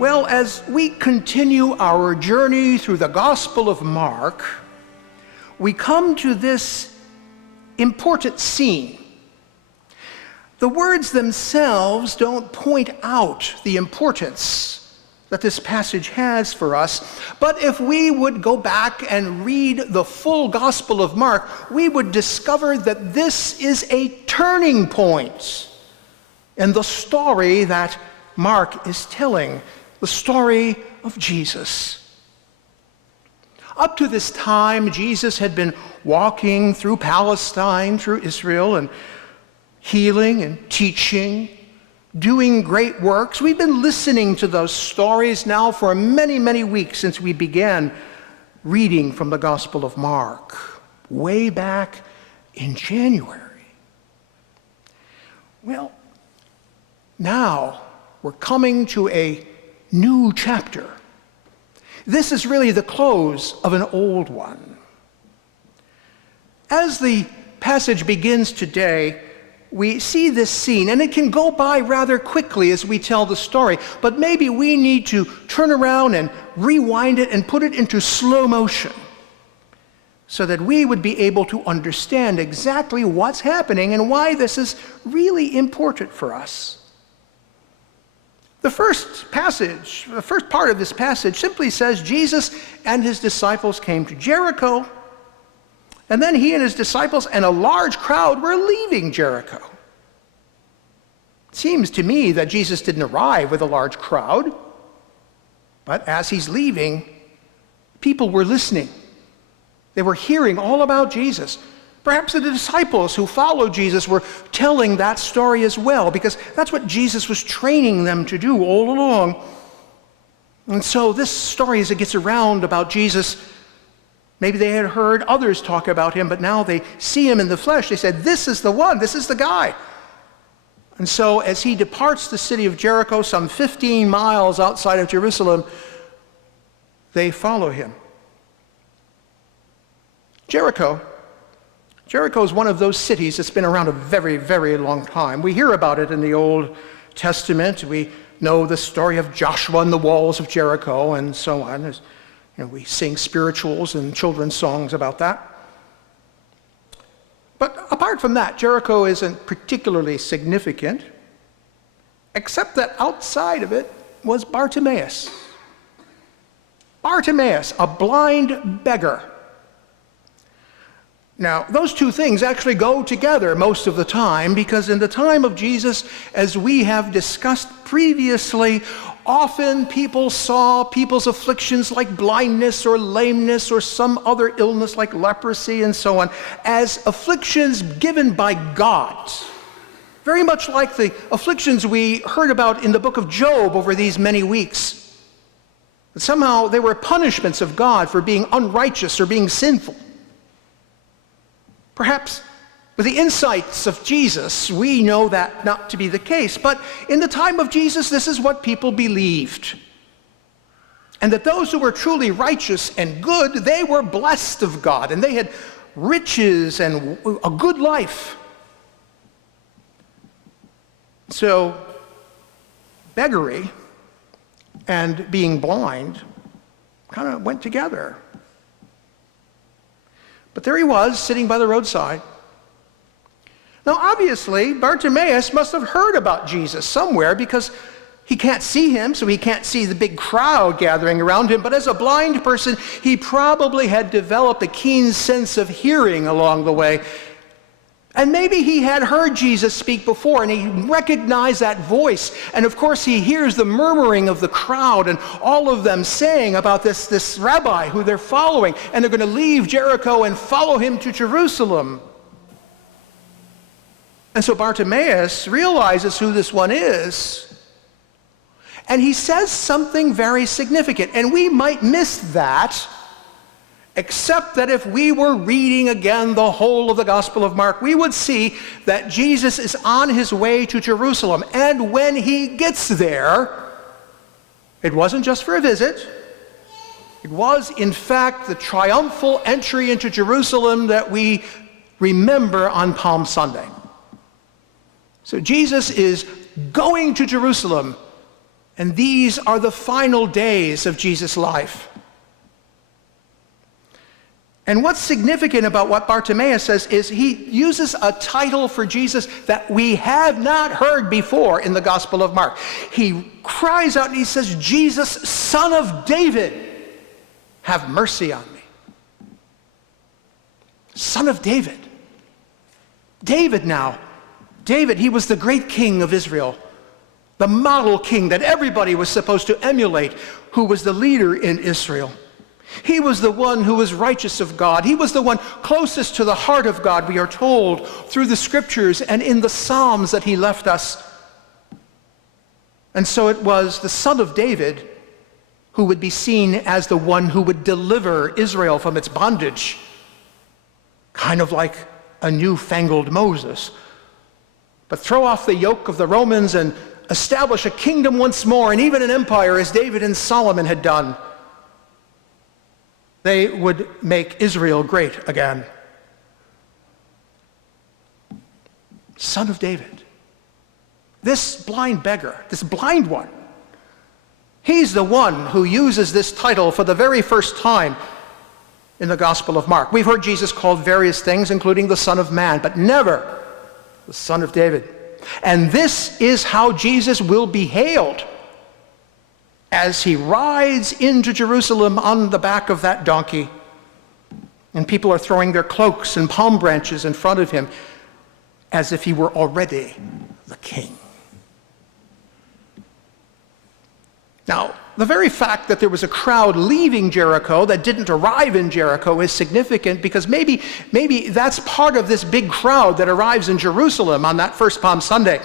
Well, as we continue our journey through the Gospel of Mark, we come to this important scene. The words themselves don't point out the importance that this passage has for us, but if we would go back and read the full Gospel of Mark, we would discover that this is a turning point in the story that Mark is telling, the story of Jesus. Up to this time, Jesus had been walking through Palestine, through Israel, and healing and teaching, doing great works. We've been listening to those stories now for many, many weeks since we began reading from the Gospel of Mark, way back in January. Well, now we're coming to a new chapter. This is really the close of an old one. As the passage begins today, we see this scene, and it can go by rather quickly as we tell the story, but maybe we need to turn around and rewind it and put it into slow motion so that we would be able to understand exactly what's happening and why this is really important for us. The first part of this passage simply says Jesus and his disciples came to Jericho, and then he and his disciples and a large crowd were leaving Jericho. It seems to me that Jesus didn't arrive with a large crowd, but as he's leaving, people were listening. They were hearing all about Jesus. Perhaps the disciples who followed Jesus were telling that story as well, because that's what Jesus was training them to do all along. And so this story, as it gets around about Jesus, maybe they had heard others talk about him, but now they see him in the flesh. They said, this is the one, this is the guy. And so as he departs the city of Jericho, some 15 miles outside of Jerusalem, they follow him. Jericho is one of those cities that's been around a very, very long time. We hear about it in the Old Testament. We know the story of Joshua and the walls of Jericho and so on. We sing spirituals and children's songs about that. But apart from that, Jericho isn't particularly significant, except that outside of it was Bartimaeus. Bartimaeus, a blind beggar. Now, those two things actually go together most of the time, because in the time of Jesus, as we have discussed previously, often people saw people's afflictions like blindness or lameness or some other illness like leprosy and so on as afflictions given by God. Very much like the afflictions we heard about in the book of Job over these many weeks. But somehow they were punishments of God for being unrighteous or being sinful. Perhaps with the insights of Jesus, we know that not to be the case. But in the time of Jesus, this is what people believed. And that those who were truly righteous and good, they were blessed of God, and they had riches and a good life. So, beggary and being blind kind of went together. But there he was, sitting by the roadside. Now, obviously, Bartimaeus must have heard about Jesus somewhere, because he can't see him, so he can't see the big crowd gathering around him. But as a blind person, he probably had developed a keen sense of hearing along the way. And maybe he had heard Jesus speak before, and he recognized that voice. And of course, he hears the murmuring of the crowd and all of them saying about this rabbi who they're following, and they're going to leave Jericho and follow him to Jerusalem. And so Bartimaeus realizes who this one is, and he says something very significant. And we might miss that, except that if we were reading again the whole of the Gospel of Mark, we would see that Jesus is on his way to Jerusalem. And when he gets there, it wasn't just for a visit. It was, in fact, the triumphal entry into Jerusalem that we remember on Palm Sunday. So Jesus is going to Jerusalem And these are the final days of Jesus' life. And what's significant about what Bartimaeus says is he uses a title for Jesus that we have not heard before in the Gospel of Mark. He cries out and he says, "Jesus, Son of David, have mercy on me." Son of David. David now. David, he was the great king of Israel, the model king that everybody was supposed to emulate, who was the leader in Israel. He was the one who was righteous of God. He was the one closest to the heart of God, we are told, through the scriptures and in the Psalms that he left us. And so it was the Son of David who would be seen as the one who would deliver Israel from its bondage, kind of like a newfangled Moses, but throw off the yoke of the Romans and establish a kingdom once more, and even an empire, as David and Solomon had done. They would make Israel great again. Son of David. This blind beggar, this blind one, he's the one who uses this title for the very first time in the Gospel of Mark. We've heard Jesus called various things, including the Son of Man, but never the Son of David. And this is how Jesus will be hailed as he rides into Jerusalem on the back of that donkey. And people are throwing their cloaks and palm branches in front of him as if he were already the king. Now, the very fact that there was a crowd leaving Jericho that didn't arrive in Jericho is significant, because maybe that's part of this big crowd that arrives in Jerusalem on that first Palm Sunday.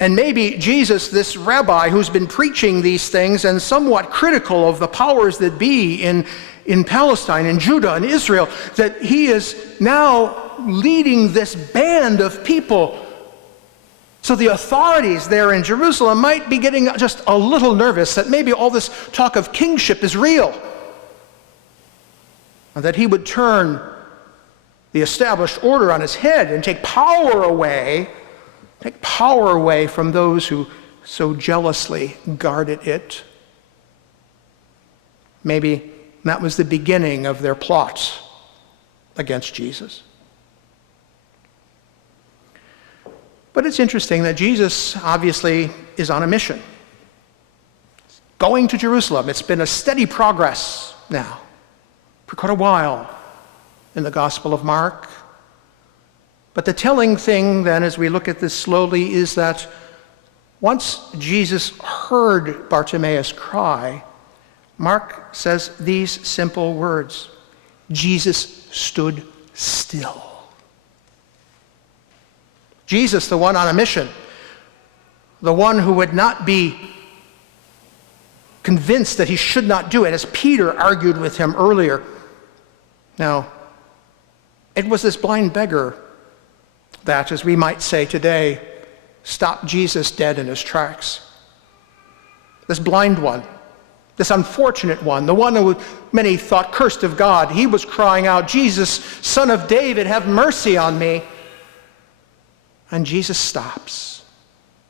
And maybe Jesus, this rabbi who's been preaching these things and somewhat critical of the powers that be in Palestine, in Judah, and Israel, that he is now leading this band of people. So the authorities there in Jerusalem might be getting just a little nervous that maybe all this talk of kingship is real, and that he would turn the established order on his head and take power away from those who so jealously guarded it. Maybe that was the beginning of their plot against Jesus. But it's interesting that Jesus obviously is on a mission. Going to Jerusalem. It's been a steady progress now for quite a while in the Gospel of Mark. But the telling thing then, as we look at this slowly, is that once Jesus heard Bartimaeus cry, Mark says these simple words: Jesus stood still. Jesus, the one on a mission, the one who would not be convinced that he should not do it, as Peter argued with him earlier. Now, it was this blind beggar that, as we might say today, stopped Jesus dead in his tracks. This blind one, this unfortunate one, the one who many thought cursed of God, he was crying out, "Jesus, Son of David, have mercy on me." And Jesus stops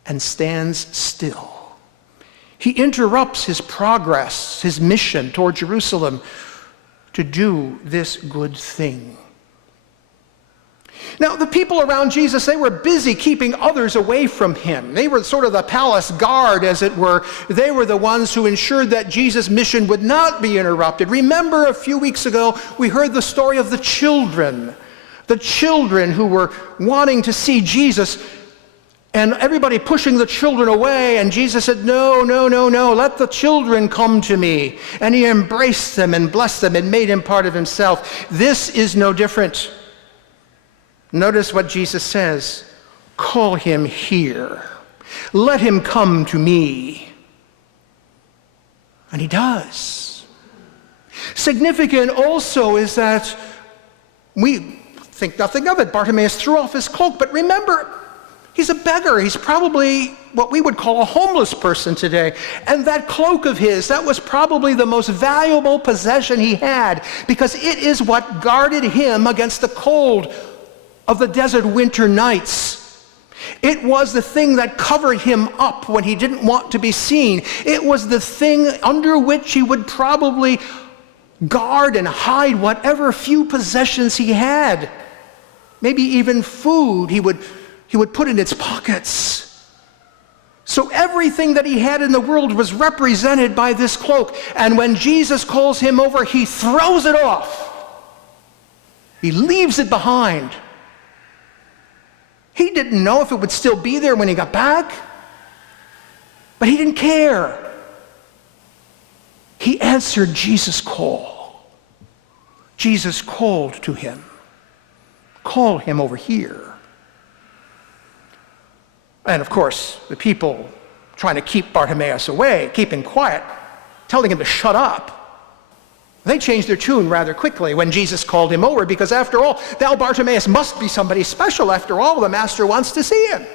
and stands still. He interrupts his progress, his mission toward Jerusalem, to do this good thing. Now, the people around Jesus, they were busy keeping others away from him. They were sort of the palace guard, as it were. They were the ones who ensured that Jesus' mission would not be interrupted. Remember, a few weeks ago, we heard the story of the children who were wanting to see Jesus, and everybody pushing the children away, and Jesus said, no, let the children come to me. And he embraced them and blessed them and made him part of himself. This is no different. Notice what Jesus says: call him here. Let him come to me. And he does. Significant also is that we think nothing of it. Bartimaeus threw off his cloak, but remember, he's a beggar. He's probably what we would call a homeless person today. And that cloak of his, that was probably the most valuable possession he had, because it is what guarded him against the cold of the desert winter nights. It was the thing that covered him up when he didn't want to be seen. It was the thing under which he would probably guard and hide whatever few possessions he had. Maybe even food he would put in its pockets. So everything that he had in the world was represented by this cloak. And when Jesus calls him over, he throws it off. He leaves it behind. He didn't know if it would still be there when he got back, but he didn't care. He answered Jesus' call. Jesus called to him. Call him over here. And of course, the people trying to keep Bartimaeus away, keep him quiet, telling him to shut up, they changed their tune rather quickly when Jesus called him over, because after all, now Bartimaeus must be somebody special. After all, the master wants to see him.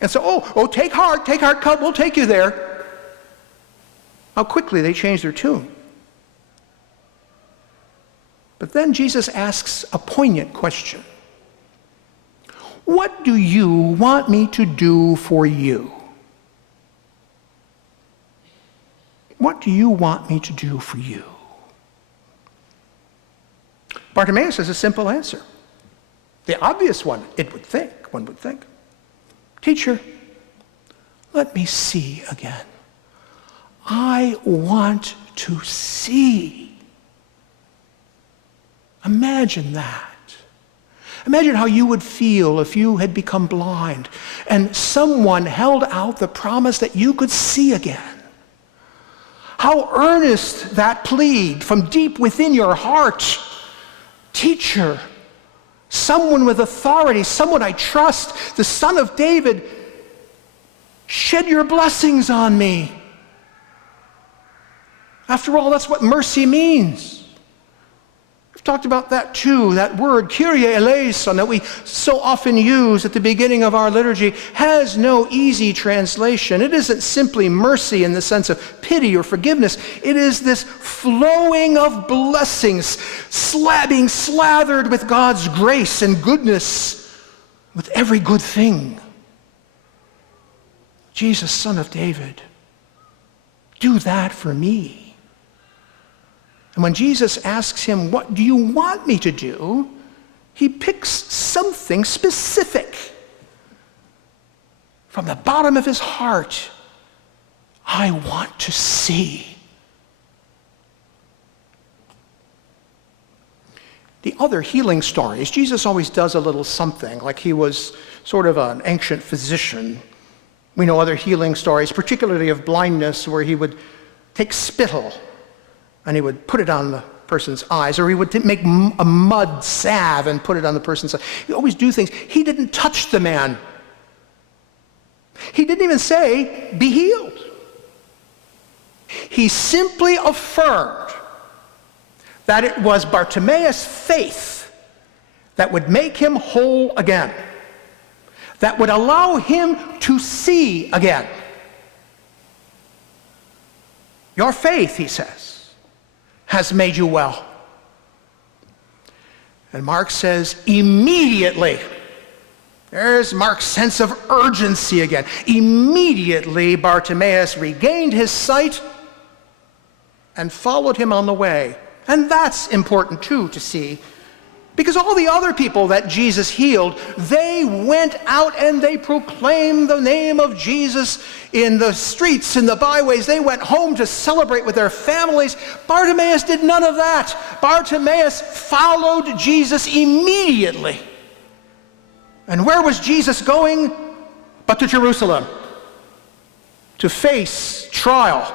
And so, take heart, come, we'll take you there. How quickly they changed their tune. But then Jesus asks a poignant question. What do you want me to do for you? What do you want me to do for you? Bartimaeus has a simple answer. The obvious one, one would think. Teacher, let me see again. I want to see. Imagine that. Imagine how you would feel if you had become blind and someone held out the promise that you could see again. How earnest that plead from deep within your heart. Teacher, someone with authority, someone I trust, the Son of David, shed your blessings on me. After all, that's what mercy means. We've talked about that too. That word, Kyrie eleison, that we so often use at the beginning of our liturgy, has no easy translation. It isn't simply mercy in the sense of pity or forgiveness. It is this flowing of blessings, being slathered with God's grace and goodness, with every good thing. Jesus, Son of David, do that for me. And when Jesus asks him, what do you want me to do? He picks something specific. From the bottom of his heart, I want to see. The other healing stories, Jesus always does a little something, like he was sort of an ancient physician. We know other healing stories, particularly of blindness, where he would take spittle and he would put it on the person's eyes, or he would make a mud salve and put it on the person's eyes. He always do things. He didn't touch the man. He didn't even say, be healed. He simply affirmed that it was Bartimaeus' faith that would make him whole again, that would allow him to see again. Your faith, he says, has made you well. And Mark says, immediately. There's Mark's sense of urgency again. Immediately, Bartimaeus regained his sight and followed him on the way. And that's important, too, to see. Because all the other people that Jesus healed, they went out and they proclaimed the name of Jesus in the streets, in the byways. They went home to celebrate with their families. Bartimaeus did none of that. Bartimaeus followed Jesus immediately. And where was Jesus going? But to Jerusalem. To face trial.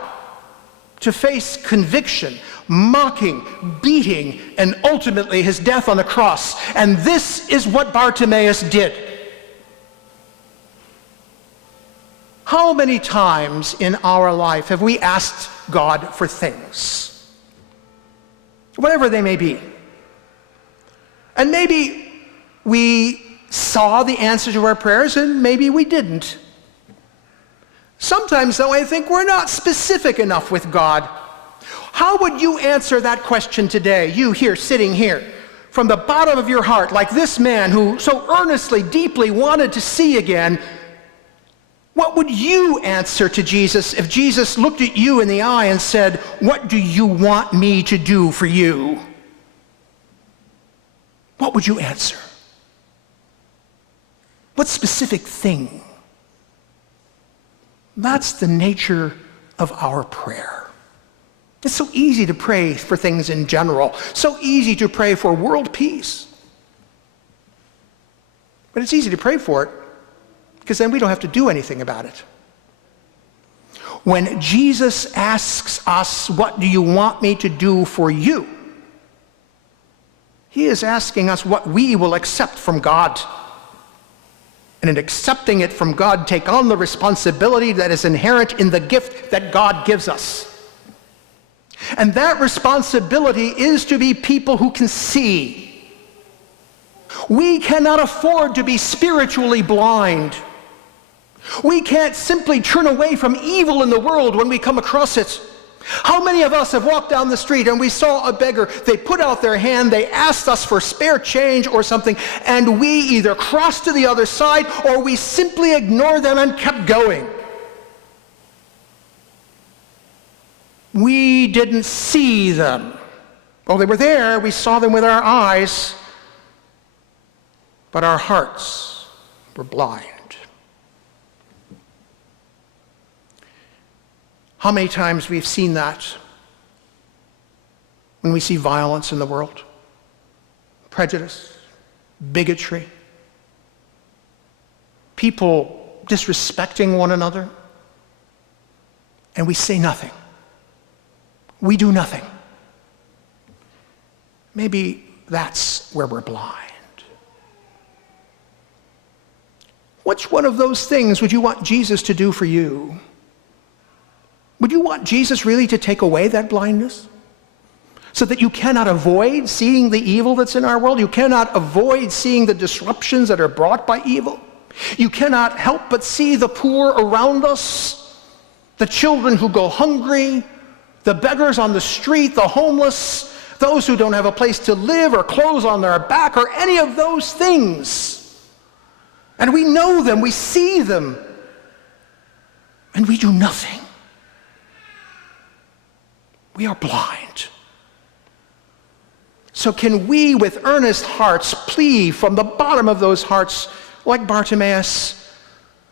To face conviction, mocking, beating, and ultimately his death on the cross. And this is what Bartimaeus did. How many times in our life have we asked God for things? Whatever they may be. And maybe we saw the answer to our prayers and maybe we didn't. Sometimes, though, I think we're not specific enough with God. How would you answer that question today, you here, sitting here? from the bottom of your heart, like this man who so earnestly, deeply wanted to see again, what would you answer to Jesus if Jesus looked at you in the eye and said, "What do you want me to do for you?" What would you answer? What specific thing? That's the nature of our prayer. It's so easy to pray for things in general, so easy to pray for world peace. But it's easy to pray for it because then we don't have to do anything about it. When Jesus asks us, "What do you want me to do for you?" he is asking us what we will accept from God. And in accepting it from God, take on the responsibility that is inherent in the gift that God gives us. And that responsibility is to be people who can see. We cannot afford to be spiritually blind. We can't simply turn away from evil in the world when we come across it. How many of us have walked down the street and we saw a beggar, they put out their hand, they asked us for spare change or something, and we either crossed to the other side or we simply ignored them and kept going. We didn't see them. Oh, they were there, we saw them with our eyes, but our hearts were blind. How many times we've seen that when we see violence in the world, prejudice, bigotry, people disrespecting one another, and we say nothing. We do nothing. Maybe that's where we're blind. Which one of those things would you want Jesus to do for you? Would you want Jesus really to take away that blindness? So that you cannot avoid seeing the evil that's in our world? You cannot avoid seeing the disruptions that are brought by evil? You cannot help but see the poor around us, the children who go hungry, the beggars on the street, the homeless, those who don't have a place to live or clothes on their back or any of those things. And we know them, we see them, and we do nothing. We are blind. So can we, with earnest hearts, plead from the bottom of those hearts, like Bartimaeus,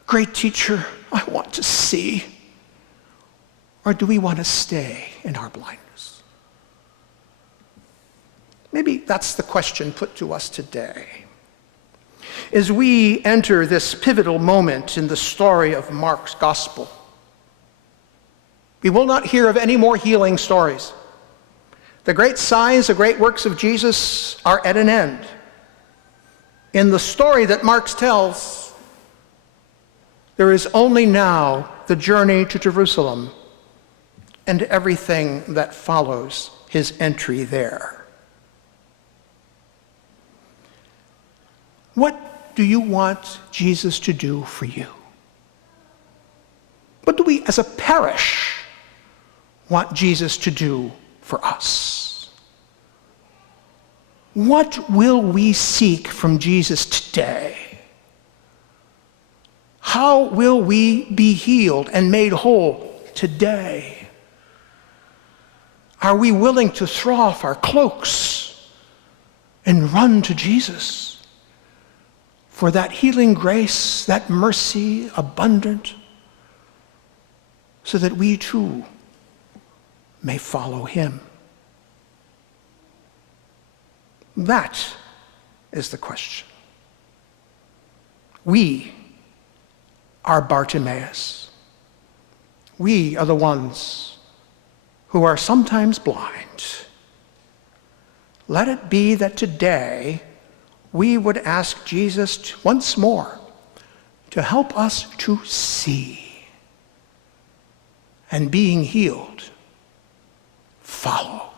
"Great teacher, I want to see"? Or do we want to stay in our blindness? Maybe that's the question put to us today. As we enter this pivotal moment in the story of Mark's gospel, we will not hear of any more healing stories. The great signs, the great works of Jesus are at an end. In the story that Mark tells, there is only now the journey to Jerusalem and everything that follows his entry there. What do you want Jesus to do for you? What do we as a parish want Jesus to do for us? What will we seek from Jesus today? How will we be healed and made whole today? Are we willing to throw off our cloaks and run to Jesus for that healing grace, that mercy abundant, so that we too may follow him? That is the question. We are Bartimaeus. We are the ones who are sometimes blind. Let it be that today we would ask Jesus once more to help us to see, and being healed, follow.